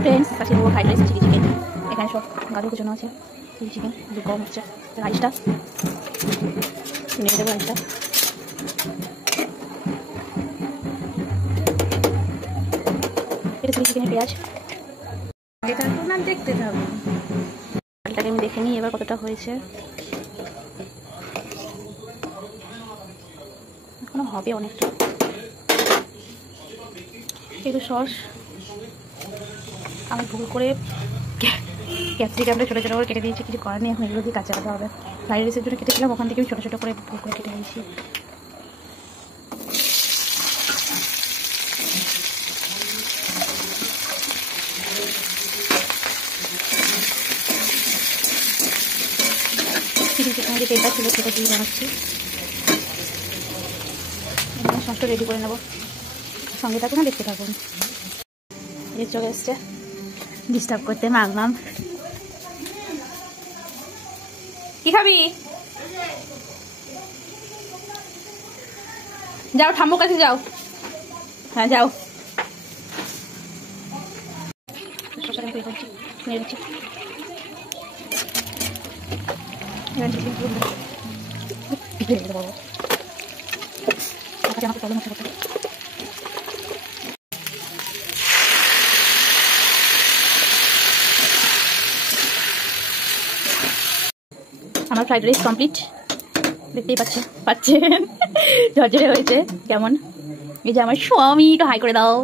Hi friends, আজকে পুরো fried rice chilli chicken. এখানে সব গাজর কুচানো আছে, চিলি চিকেন দু গরম হচ্ছে, রাইসটা নেড়ে দেবো। রাইসটা এটা চিলি চিকেনের পেঁয়াজ না দেখতে থাকবো। ডালটাকে আমি দেখে নিই এবার কতটা হয়েছে। এখনো হবে অনেকটা। একটু সস, আমি ভুল করে ক্যাপসিকামটা ছোটো ছোটো করে কেটে দিয়েছি, কিছু করার নেই, এখন এগুলো দিয়ে কাঁচা কাটা হবে। ফ্রাইড রাইসের জন্য কেটেছিলাম, ওখান থেকে আমি ছোটো ছোটো করে ভুল করে কেটে দিয়েছি। চিলি চিকেন যে তেলটা ছিল সেটা দিয়ে বানাচ্ছি। সসটা রেডি করে নেবো, সঙ্গে থাকুন না, দেখতে থাকুন। এই চলে এসছে ডিস্টার্ব করতে মাগলাম। কি খাবি? যাও ঠাম্মুর কাছে যাও। হ্যাঁ যাও। আমার ফ্রাইড রাইস কমপ্লিট, দেখতেই পাচ্ছেন ঝরঝরে হয়েছে কেমন। এই যে আমার স্বামী, একটু হাই করে দাও।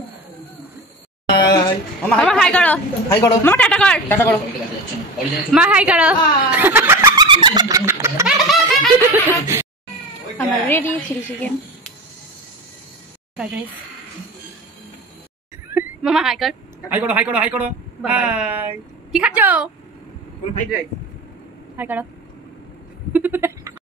মামা হাই করো, হাই করো মামা, টাটা কর, টাটা করো মা, হাই করো। আমার ready chilli chicken fried rice. মামা হাই কর, হাই করো, হাই করো, হাই করো। কি খাচ্ছো? Fried rice. হাই করো।